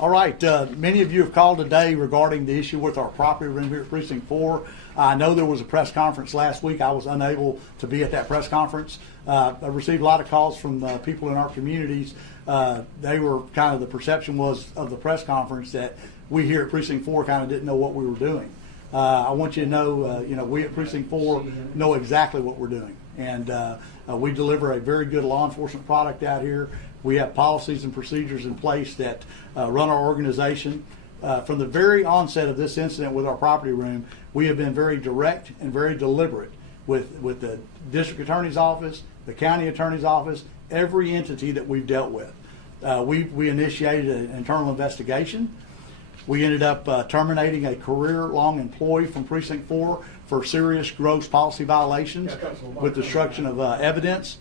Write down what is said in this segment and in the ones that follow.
All right, many of you have called today regarding the issue with our property room here at Precinct 4. I know there was a press conference last week. I was unable to be at that press conference. I received a lot of calls from people in our communities. They were kind of, the perception was of the press conference that we here at Precinct 4 kind of didn't know what we were doing. I want you to know, we at Precinct 4 know exactly what we're doing. And we deliver a very good law enforcement product out here. We have policies and procedures in place that run our organization. From the very onset of this incident with our property room, we have been very direct and very deliberate with the district attorney's office, the county attorney's office, every entity that we've dealt with. We initiated an internal investigation. We ended up terminating a career-long employee from Precinct 4 for serious gross policy violations with destruction of evidence.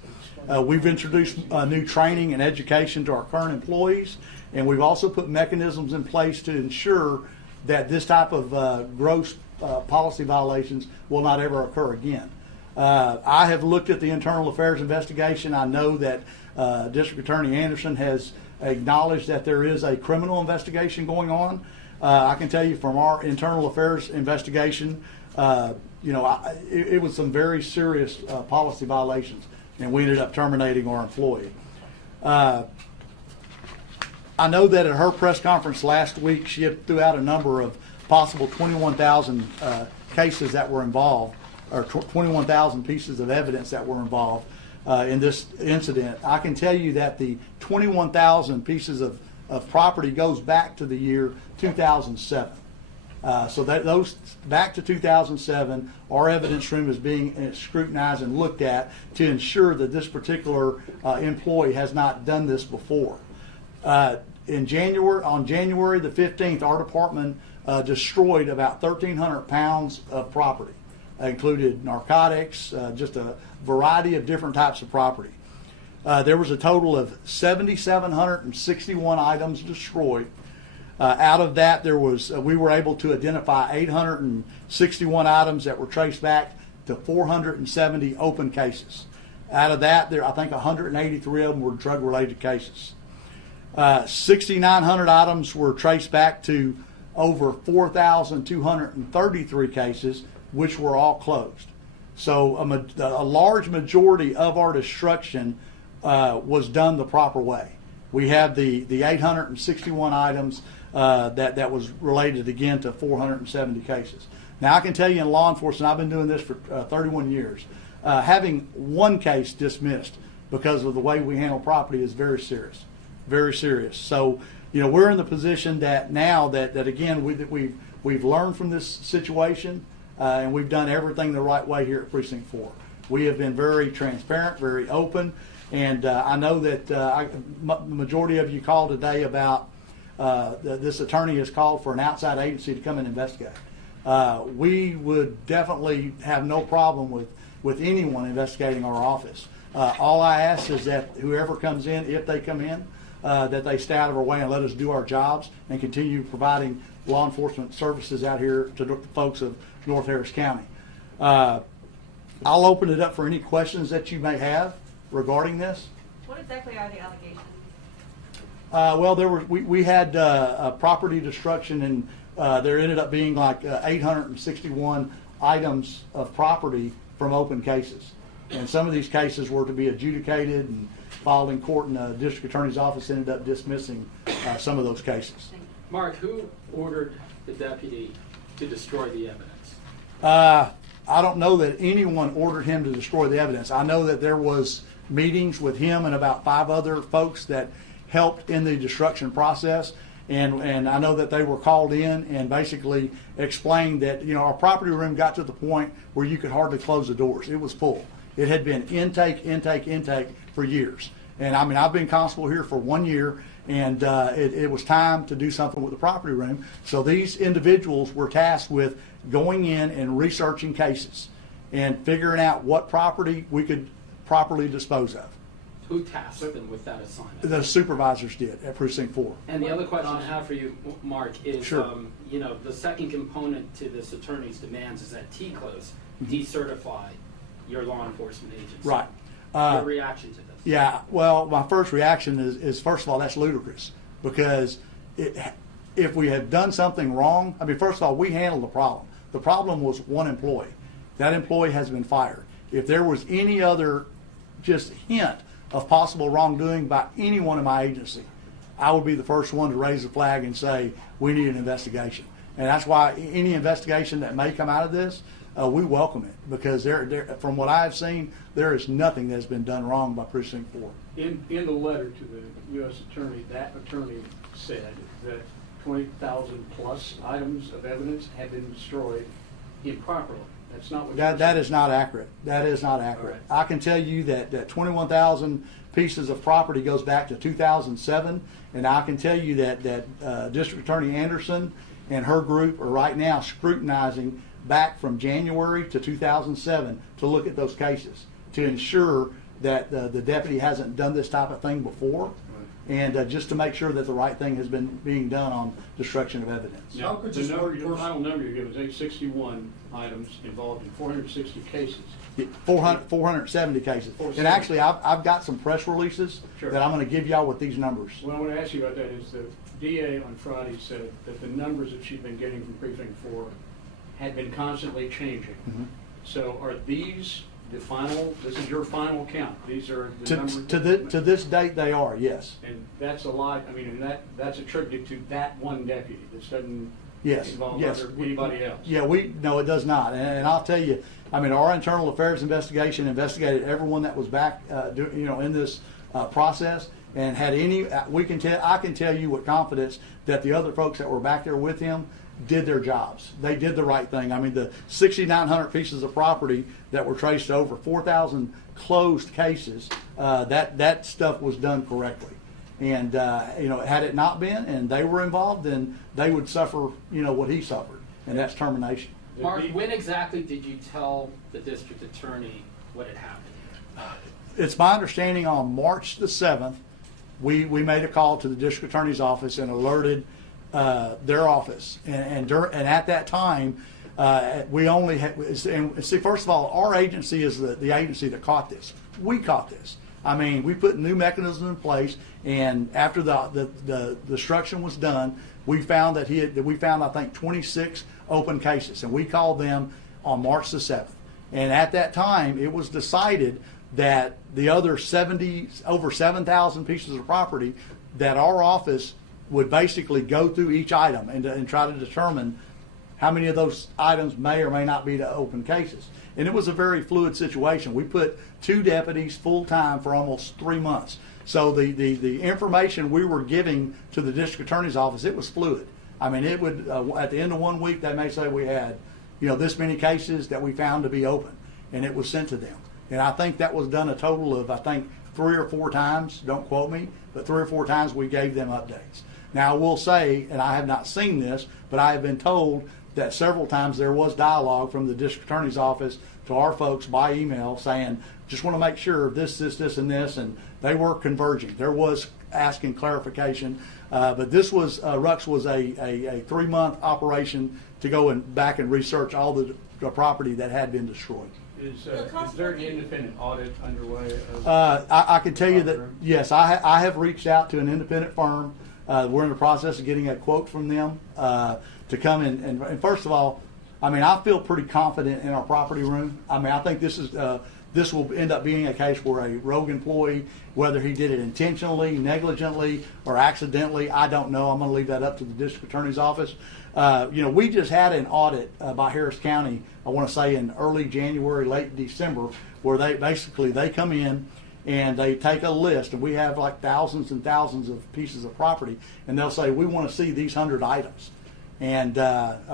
We've introduced new training and education to our current employees, and we've also put mechanisms in place to ensure that this type of gross policy violations will not ever occur again. I have looked at the internal affairs investigation. I know that District Attorney Anderson has acknowledged that there is a criminal investigation going on. I can tell you from our internal affairs investigation, it was some very serious policy violations, and we ended up terminating our employee. I know that at her press conference last week, she had threw out a number of possible 21,000 cases that were involved, or 21,000 pieces of evidence that were involved in this incident. I can tell you that the 21,000 pieces of property goes back to the year 2007. So that those back to 2007, our evidence room is being scrutinized and looked at to ensure that this particular employee has not done this before. On January the 15th, our department destroyed about 1,300 pounds of property. Included narcotics, just a variety of different types of property. There was a total of 7,761 items destroyed. Out of that, we were able to identify 861 items that were traced back to 470 open cases. Out of that, I think 183 of them were drug-related cases. 6,900 items were traced back to over 4,233 cases, which were all closed. So a large majority of our destruction was done the proper way. We have the 861 items that was related again to 470 cases. Now I can tell you in law enforcement, I've been doing this for 31 years. Having one case dismissed because of the way we handle property is very serious, very serious. So we're in the position that now that again we've learned from this situation and we've done everything the right way here at Precinct 4. We have been very transparent, very open. And I know that the majority of you called today about this attorney has called for an outside agency to come and investigate. We would definitely have no problem with anyone investigating our office. All I ask is that whoever comes in, if they come in, that they stay out of our way and let us do our jobs and continue providing law enforcement services out here to the folks of North Harris County. I'll open it up for any questions that you may have regarding this. What exactly are the allegations? Well, we had property destruction, and there ended up being like 861 items of property from open cases. And some of these cases were to be adjudicated and filed in court, and the district attorney's office ended up dismissing some of those cases. Mark, who ordered the deputy to destroy the evidence? I don't know that anyone ordered him to destroy the evidence. I know that there was meetings with him and about 5 other folks that helped in the destruction process, and I know that they were called in and basically explained that our property room got to the point where you could hardly close the doors. It was full. It had been intake for years. And I mean, I've been constable here for 1 year, and it was time to do something with the property room. So these individuals were tasked with going in and researching cases and figuring out what property we could properly dispose of. Who tasked them with that assignment? The supervisors did at Precinct 4. And the other question I have for you, Mark, is sure. The second component to this attorney's demands is that T-close decertify your law enforcement agency. Right. Your reaction to this? Yeah, well, my first reaction is first of all, that's ludicrous, because if we had done something wrong, I mean, first of all, we handled the problem. The problem was one employee. That employee has been fired. If there was any other just hint of possible wrongdoing by anyone in my agency, I would be the first one to raise the flag and say, we need an investigation. And that's why any investigation that may come out of this, we welcome it, because from what I've seen, there is nothing that's been done wrong by Precinct 4. In the letter to the U.S. Attorney, that attorney said that 20,000 plus items of evidence had been destroyed improperly. That's not what That is not accurate. That is not accurate. All right. I can tell you that 21,000 pieces of property goes back to 2007, and I can tell you that District Attorney Anderson and her group are right now scrutinizing back from January to 2007 to look at those cases to ensure that the deputy hasn't done this type of thing before, and just to make sure that the right thing has been being done on destruction of evidence. Now, the final number you give is 861 items involved in 460 cases. 470 cases. And actually, I've got some press releases Sure. that I'm going to give y'all with these numbers. What I want to ask you about that is the DA on Friday said that the numbers that she'd been getting from Precinct 4 had been constantly changing. Mm-hmm. So are these the final, this is your final count? These are the To numbers? to this date, they are, yes. And that's a lot, I mean, and that's attributed to that one deputy. This doesn't Yes, involve yes. anybody else. Yeah, no, it does not. And I'll tell you, I mean, our internal affairs investigation investigated everyone that was back, in this process, and had any. I can tell you with confidence that the other folks that were back there with him did their jobs. They did the right thing. I mean, the 6,900 pieces of property that were traced to over 4,000 closed cases, that stuff was done correctly. And had it not been, and they were involved, then they would suffer, what he suffered, and that's termination. Mark, when exactly did you tell the district attorney what had happened? It's my understanding on March the 7th, we made a call to the district attorney's office and alerted their office. And at that time, we only had, and see, first of all, our agency is the agency that caught this. We caught this. I mean, we put new mechanisms in place, and after the destruction was done, we found I think 26 open cases, and we called them on March the 7th. And at that time, it was decided that the other over 7,000 pieces of property, that our office would basically go through each item and try to determine how many of those items may or may not be to open cases. And it was a very fluid situation. We put 2 deputies full-time for almost 3 months. So the information we were giving to the district attorney's office, it was fluid. I mean, it would, at the end of 1 week, they may say we had, this many cases that we found to be open, and it was sent to them. And I think that was done a total of, 3 or 4 times, don't quote me, but 3 or 4 times we gave them updates. Now, I will say, and I have not seen this, but I have been told that several times there was dialogue from the district attorney's office to our folks by email saying, just want to make sure this, and this, and they were converging. There was asking clarification, but this was, RUX was a 3-month operation to go back and research all the property that had been destroyed. Is there an independent audit underway? I can tell you that, yes, I have reached out to an independent firm. We're in the process of getting a quote from them to come in. And first of all, I mean, I feel pretty confident in our property room. I mean, I think this will end up being a case where a rogue employee, whether he did it intentionally, negligently, or accidentally, I don't know. I'm going to leave that up to the district attorney's office. We just had an audit by Harris County, I want to say in early January, late December, where they come in and they take a list, and we have like thousands and thousands of pieces of property, and they'll say, we want to see these 100 items. And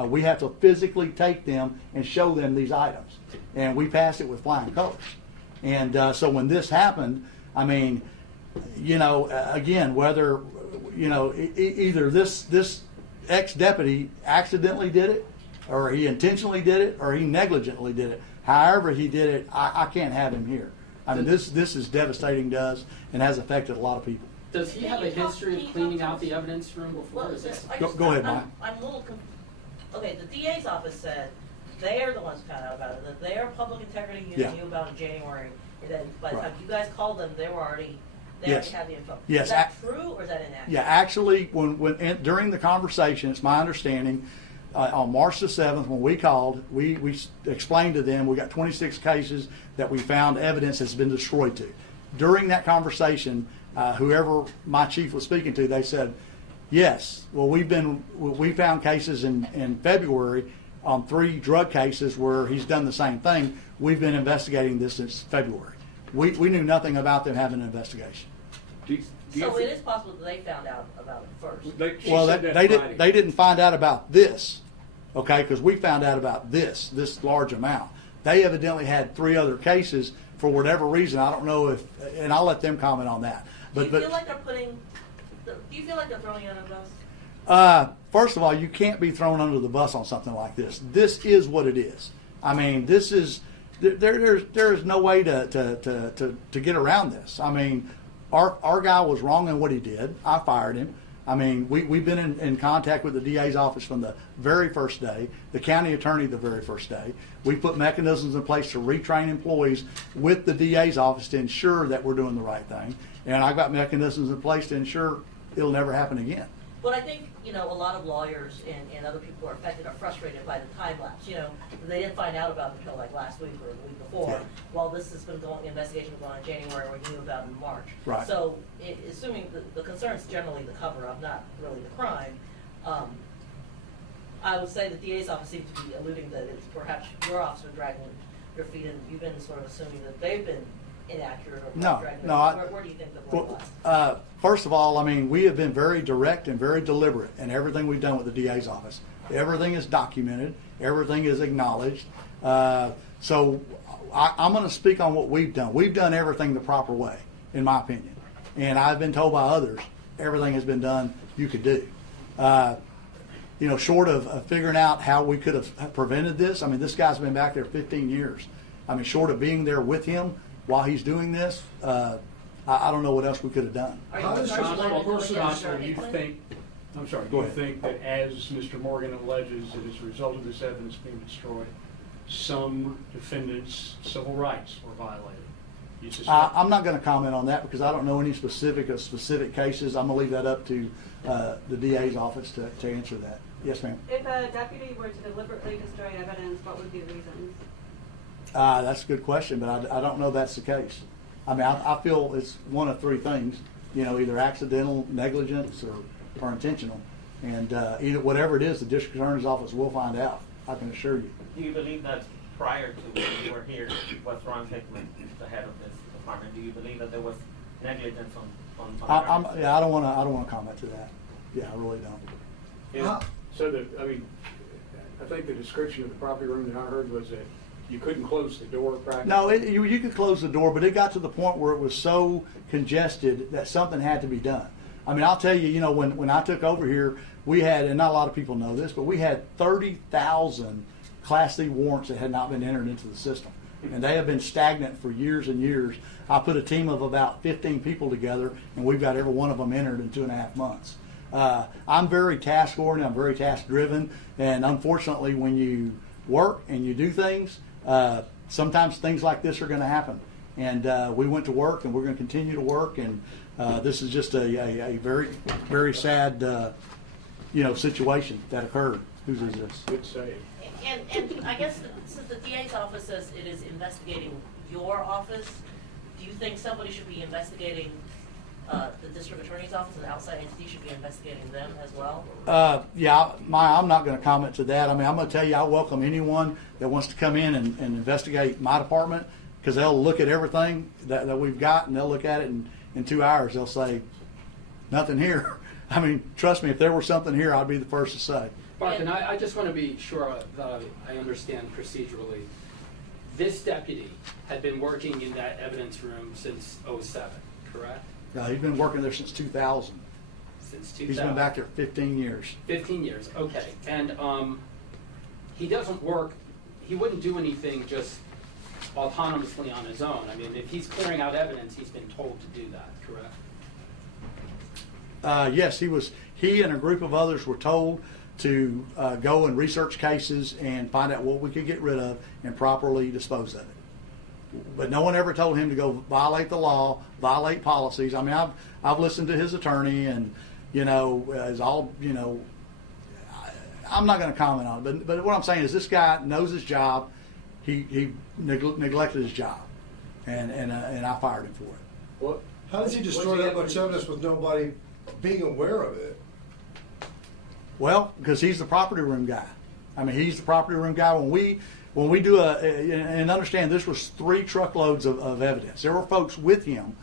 we have to physically take them and show them these items. And we pass it with flying colors. And so when this happened, I mean, again, whether, either this ex-deputy accidentally did it, or he intentionally did it, or he negligently did it. However he did it, I can't have him here. I mean, this is devastating to us and has affected a lot of people. Does he have a history of cleaning out the evidence room before? Well, Is this? Go ahead, Mike. I'm a little okay, the DA's office said they are the ones who found out about it, that their public integrity unit Yeah. knew about it in January, and then by the Right. time you guys called them, they were already They Yes. already have the info. Yes, Is that true or is that inaccurate? Yeah, actually, during the conversation, it's my understanding, on March the 7th, when we called, we explained to them we got 26 cases that we found evidence has been destroyed to. During that conversation, whoever my chief was speaking to, they said, yes, well, we found cases in February on 3 drug cases where he's done the same thing. We've been investigating this since February. We knew nothing about them having an investigation. So it is possible that they found out about it first. Well, they didn't find out about this, okay, because we found out about this large amount. They evidently had 3 other cases for whatever reason. I don't know if, and I'll let them comment on that. Do you feel like they're throwing you under the bus? First of all, you can't be thrown under the bus on something like this. This is what it is. I mean, there is no way to get around this. I mean, our guy was wrong in what he did. I fired him. I mean, we've been in contact with the DA's office from the very first day, the county attorney the very first day. We put mechanisms in place to retrain employees with the DA's office to ensure that we're doing the right thing. And I've got mechanisms in place to ensure it'll never happen again. But I think, a lot of lawyers and other people who are affected are frustrated by the time lapse. They didn't find out about it until like last week or the week before. Yeah. While this has been going, investigation was going on in January, we knew about it in March. Right. So, assuming the concern is generally the cover-up, not really the crime, I would say the DA's office seems to be alluding that it's perhaps your office been dragging their feet, and you've been sort of assuming that they've been inaccurate or No, dragging no, their feet. Where do you think the blame lies? First of all, I mean, we have been very direct and very deliberate in everything we've done with the DA's office. Everything is documented. Everything is acknowledged. So I'm going to speak on what we've done. We've done everything the proper way, in my opinion. And I've been told by others, everything has been done you could do. Short of figuring out how we could have prevented this. I mean, this guy's been back there 15 years. I mean, short of being there with him while he's doing this, I don't know what else we could have done. Are you How does planning to go against Constable, your you inkling? think, I'm sorry, Go do you ahead. think that as Mr. Morgan alleges that as a result of this evidence being destroyed, some defendants' civil rights were violated? You suspect? I'm not going to comment on that because I don't know any specific cases. I'm going to leave that up to the DA's office to answer that. Yes, ma'am. If a deputy were to deliberately destroy evidence, what would be the reasons? That's a good question, but I don't know that's the case. I mean, I feel it's one of 3 things, either accidental, negligence, or intentional. And either whatever it is, the district attorney's office will find out. I can assure you. Do you believe that prior to when you were here with Ron Hickman, the head of this department, do you believe that there was negligence on I don't want to comment to that. Yeah, I really don't. So I think the description of the property room that I heard was that you couldn't close the door practically. No, you could close the door, but it got to the point where it was so congested that something had to be done. I mean, I'll tell you, when I took over here, we had, and not a lot of people know this, but we had 30,000 Class C warrants that had not been entered into the system. And they have been stagnant for years and years. I put a team of about 15 people together, and we've got every one of them entered in 2.5 months. I'm very task-oriented, I'm very task-driven, and unfortunately, when you work and you do things, sometimes things like this are going to happen. And we went to work, and we're going to continue to work, and this is just a very, very sad, situation that occurred. Whose is this? Good save. And I guess since the DA's office says it is investigating your office, do you think somebody should be investigating the district attorney's office, an outside entity should be investigating them as well? Yeah, I'm not going to comment to that. I mean, I'm going to tell you, I welcome anyone that wants to come in and investigate my department because they'll look at everything that we've got and they'll look at it in 2 hours. They'll say, nothing here. I mean, trust me, if there were something here, I'd be the first to say. Barth, and I just want to be sure that I understand procedurally. This deputy had been working in that evidence room since '07, correct? He's been working there since 2000. Since 2000. He's been back there 15 years. 15 years, okay. And he doesn't work, he wouldn't do anything just autonomously on his own. I mean, if he's clearing out evidence, he's been told to do that, correct? Yes, he and a group of others were told to go and research cases and find out what we could get rid of and properly dispose of it. but no one ever told him to go violate the law, violate policies. I mean, I've listened to his attorney, and is all I'm not going to comment on it, but what I'm saying is this guy knows his job. He neglected his job, and I fired him for it. What? How does he destroy that much evidence with nobody being aware of it? Well, because he's the property room guy. I mean, he's the property room guy. When we do and understand this was 3 truckloads of evidence. There were folks with him,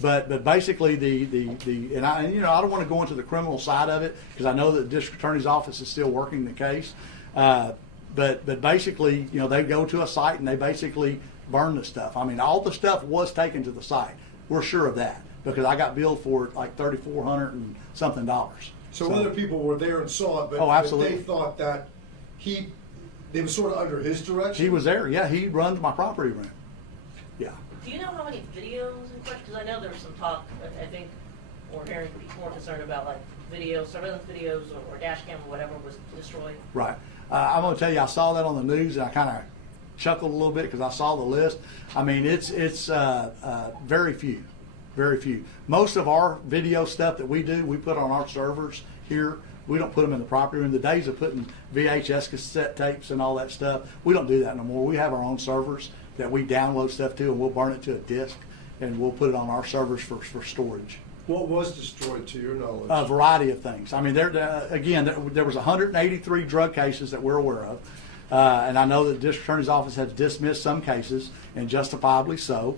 but basically and I don't want to go into the criminal side of it because I know that the district attorney's office is still working the case. But basically, they go to a site and they basically burn the stuff. I mean, all the stuff was taken to the site. We're sure of that because I got billed for it like $3,400 and something. So other people were there and saw it, but, Oh, absolutely. but they thought that they were sort of under his direction. He was there. Yeah, he runs my property room. Yeah. Do you know how many videos in question? Because I know there was some talk, I think, we're hearing people more concerned about like videos, surveillance videos or dash cam or whatever was destroyed. Right. I'm going to tell you, I saw that on the news and I kind of chuckled a little bit because I saw the list. I mean, it's very few, very few. Most of our video stuff that we do, we put on our servers here. We don't put them in the property room. The days of putting VHS cassette tapes and all that stuff, we don't do that no more. We have our own servers that we download stuff to, and we'll burn it to a disk, and we'll put it on our servers for storage. What was destroyed to your knowledge? A variety of things. I mean, there was 183 drug cases that we're aware of, and I know that the district attorney's office has dismissed some cases, and justifiably so.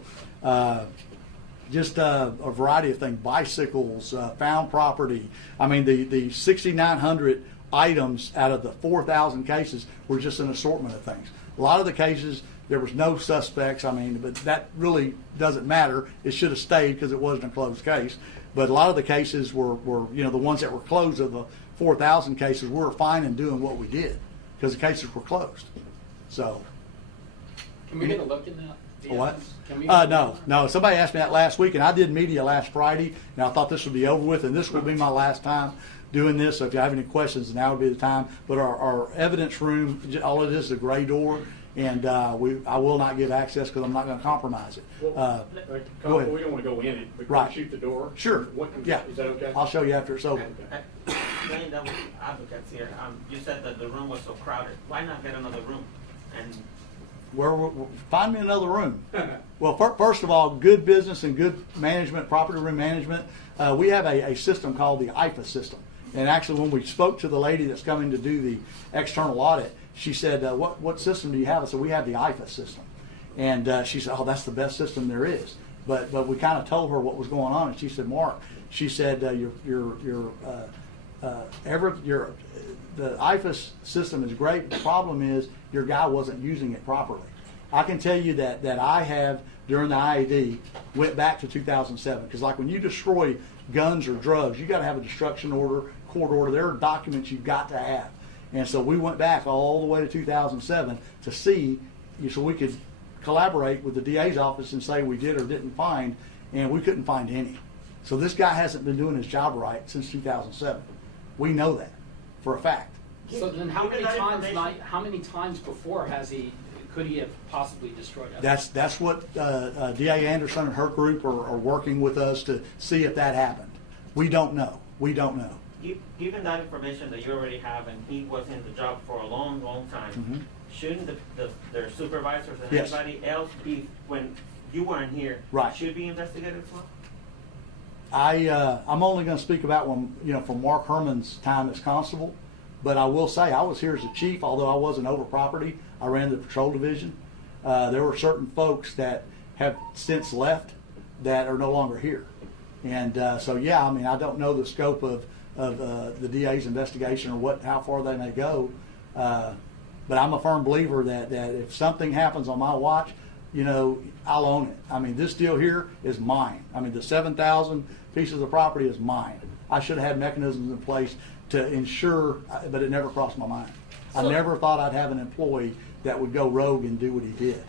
Just a variety of things, bicycles, found property. I mean, the 6,900 items out of the 4,000 cases were just an assortment of things. A lot of the cases, there was no suspects. I mean, but that really doesn't matter. It should have stayed because it wasn't a closed case. But a lot of the cases were the ones that were closed of the 4,000 cases, we were fine in doing what we did because the cases were closed. So. Can we get a look in that? What? Can we No. Somebody asked me that last week, and I did media last Friday, and I thought this would be over with, and this will be my last time doing this. So if you have any questions, now would be the time. But our evidence room, all it is a gray door, and I will not give access because I'm not going to compromise it. Go ahead. We don't want to go in it, but Right. shoot the door. Sure. Yeah. Is that okay? I'll show you after it's over. Explain that with advocates here. You said that the room was so crowded. Why not get another room? And Find me another room. Well, first of all, good business and good management, property room management. We have a system called the IFA system. And actually, when we spoke to the lady that's coming to do the external audit, she said, what system do you have? I said, we have the IFA system. And she said, oh, that's the best system there is. But we kind of told her what was going on, and she said, Mark, she said, the IFA system is great. The problem is your guy wasn't using it properly. I can tell you that I have, during the IAD, went back to 2007. Because like when you destroy guns or drugs, you got to have a destruction order, court order. There are documents you've got to have. And so we went back all the way to 2007 to see, so we could collaborate with the DA's office and say we did or didn't find, and we couldn't find any. So this guy hasn't been doing his job right since 2007. We know that for a fact. So then how many times before could he have possibly destroyed evidence? That's what DA Anderson and her group are working with us to see if that happened. We don't know. Given that information that you already have, and he was in the job for a long, long time, Mm-hmm. shouldn't their supervisors and Yes. anybody else be, when you weren't here, Right. should be investigated as well? I'm only going to speak about from Mark Herman's time as constable, but I will say I was here as a chief, although I wasn't over property. I ran the patrol division. There were certain folks that have since left that are no longer here. And so, yeah, I mean, I don't know the scope of the DA's investigation or how far they may go. But I'm a firm believer that if something happens on my watch, I'll own it. I mean, this deal here is mine. I mean, the 7,000 pieces of property is mine. I should have had mechanisms in place to ensure, but it never crossed my mind. I never thought I'd have an employee that would go rogue and do what he did.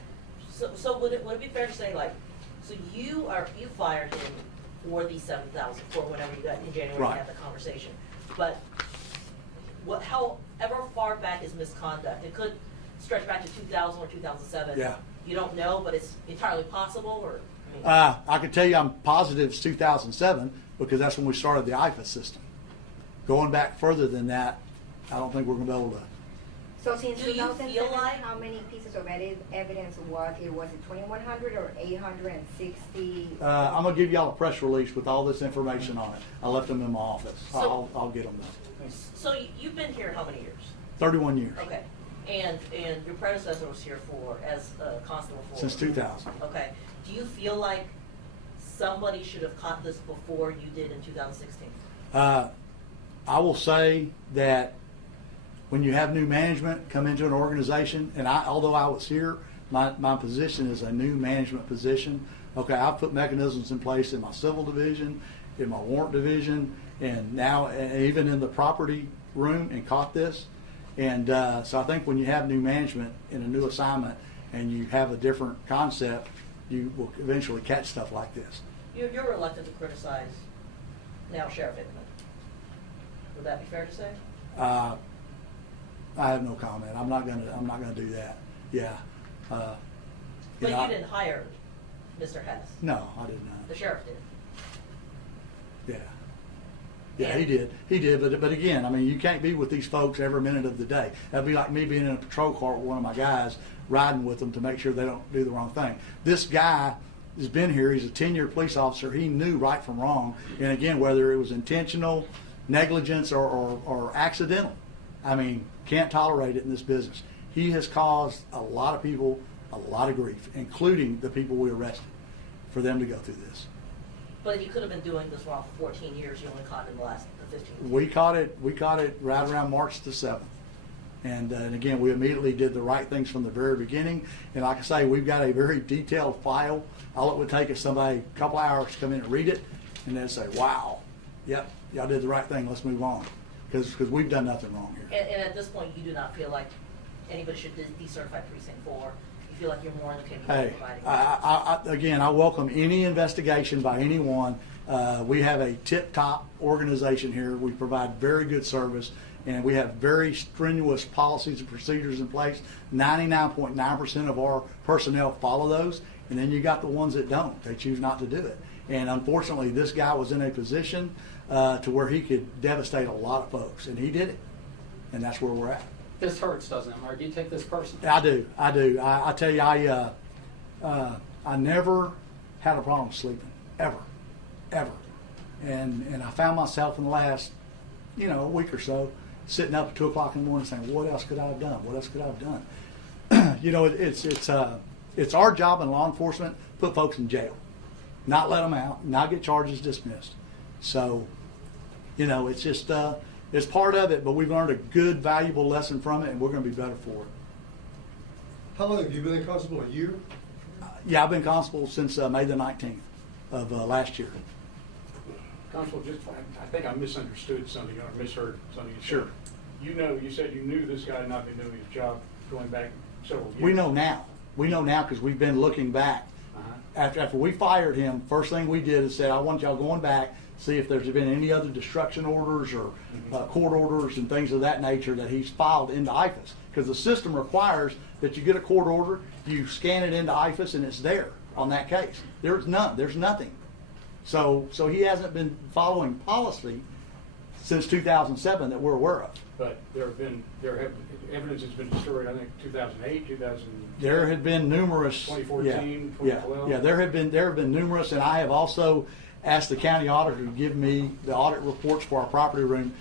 So would it be fair to say, like, so you fired him for the 7,000 for whenever you got in January Right. to have the conversation, but however far back is misconduct, it could. stretch back to 2000 or 2007. Yeah. You don't know, but it's entirely possible, or? I mean, I can tell you I'm positive it's 2007 because that's when we started the IFA system. Going back further than that, I don't think we're going to be able to. So since Do you 2007, feel like- how many pieces of evidence was it? Was it 2,100 or 860? I'm going to give y'all a press release with all this information on it. I left them in my office. So- I'll get them though. so you've been here how many years? 31 years. Okay. And your predecessor was here as constable for? Since 2000. Okay. Do you feel like somebody should have caught this before you did in 2016? I will say that when you have new management come into an organization, and although I was here, my position is a new management position. Okay, I've put mechanisms in place in my civil division, in my warrant division, and now even in the property room, and caught this. And so I think when you have new management in a new assignment and you have a different concept, you will eventually catch stuff like this. You're reluctant to criticize now Sheriff Hickman. Would that be fair to say? I have no comment. I'm not gonna do that. Yeah. But know, you didn't hire Mr. Hess. No, I did not. The sheriff did. Yeah. Yeah, he did. He did. But again, I mean, you can't be with these folks every minute of the day. That'd be like me being in a patrol car with one of my guys, riding with them to make sure they don't do the wrong thing. This guy has been here. He's a 10-year police officer. He knew right from wrong. And again, whether it was intentional, negligence, or accidental, I mean, can't tolerate it in this business. He has caused a lot of people a lot of grief, including the people we arrested, for them to go through this. But he could have been doing this wrong for 14 years. You only caught him the last 15. We caught it right around March the 7th. And again, we immediately did the right things from the very beginning. And like I say, we've got a very detailed file. All it would take is somebody a couple hours to come in and read it, and then say, wow, yep, y'all did the right thing, let's move on. Because we've done nothing wrong here. And at this point, you do not feel like anybody should decertify Precinct 4. You feel like you're more than capable of Hey, providing. again, I welcome any investigation by anyone. We have a tip-top organization here. We provide very good service, and we have very strenuous policies and procedures in place. 99.9% of our personnel follow those, and then you got the ones that don't. They choose not to do it. And unfortunately, this guy was in a position to where he could devastate a lot of folks, and he did it. And that's where we're at. This hurts, doesn't it, Mark? You take this personally. I do. I tell you, I never had a problem sleeping, ever. And I found myself in the last, week or so, sitting up at 2 o'clock in the morning saying, what else could I have done? What else could I have done? It's our job in law enforcement, put folks in jail, not let them out, not get charges dismissed. So, it's just, it's part of it, but we've learned a good, valuable lesson from it, and we're going to be better for it. How long have you been a constable? A year? Yeah, I've been constable since May the 19th of last year. Constable, I think I misunderstood something or misheard something you said. Sure. You said you knew this guy had not been doing his job going back several years. We know now. We know now because we've been looking back. After we fired him, first thing we did is said, I want y'all going back, see if there's been any other destruction orders or court orders and things of that nature that he's filed into IFAS. Because the system requires that you get a court order, you scan it into IFAS, and it's there on that case. There's none. There's nothing. So he hasn't been following policy since 2007 that we're aware of. But evidence has been destroyed, I think, 2008, 2000. There had been numerous. 2014, yeah, 2012. Yeah, there have been numerous, and I have also asked the county auditor to give me the audit reports for our property room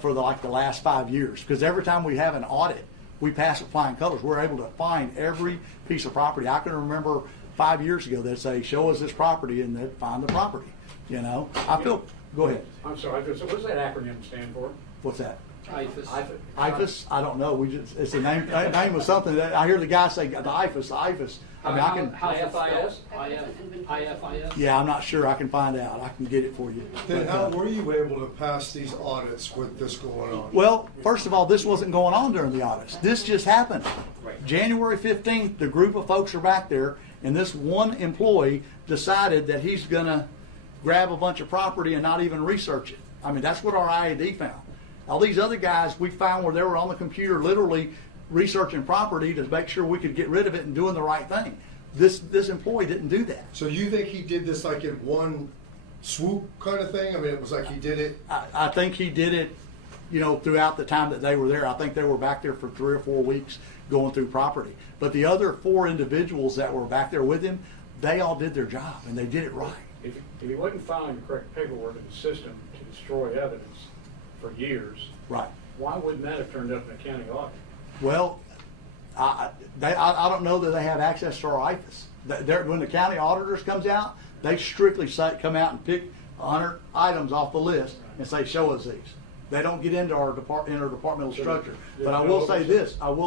for the last 5 years. Because every time we have an audit, we pass with flying colors. We're able to find every piece of property. I can remember 5 years ago they'd say, show us this property, and they'd find the property. Go ahead. I'm sorry, so what does that acronym stand for? What's that? IFAS. IFAS? I don't know. It's a name of something that I hear the guy say the IFAS. I mean, I can. IFIS? IFIS? Yeah, I'm not sure. I can find out. I can get it for you. Then how were you able to pass these audits with this going on? Well, first of all, this wasn't going on during the audits. This just happened. Right. January 15th, the group of folks are back there, and this one employee decided that he's going to grab a bunch of property and not even research it. I mean, that's what our IAD found. All these other guys we found where they were on the computer literally researching property to make sure we could get rid of it and doing the right thing. This employee didn't do that. So you think he did this like in one swoop kind of thing? I mean, it was like he did it. I think he did it, you know, throughout the time that they were there. I think they were back there for 3 or 4 weeks going through property. But the other 4 individuals that were back there with him, they all did their job and they did it right. If he wasn't filing the correct paperwork in the system to destroy evidence for years, Right. why wouldn't that have turned up in a county audit? Well, I don't know that they have access to our IFAS. When the county auditors comes out, they strictly come out and pick 100 items off the list and say, show us these. They don't get into our interdepartmental structure. But I will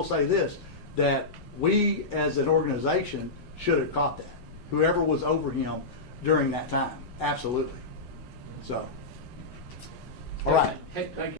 say this, that we as an organization should have caught that. Whoever was over him during that time, absolutely. So, all right. Hey, Thank you.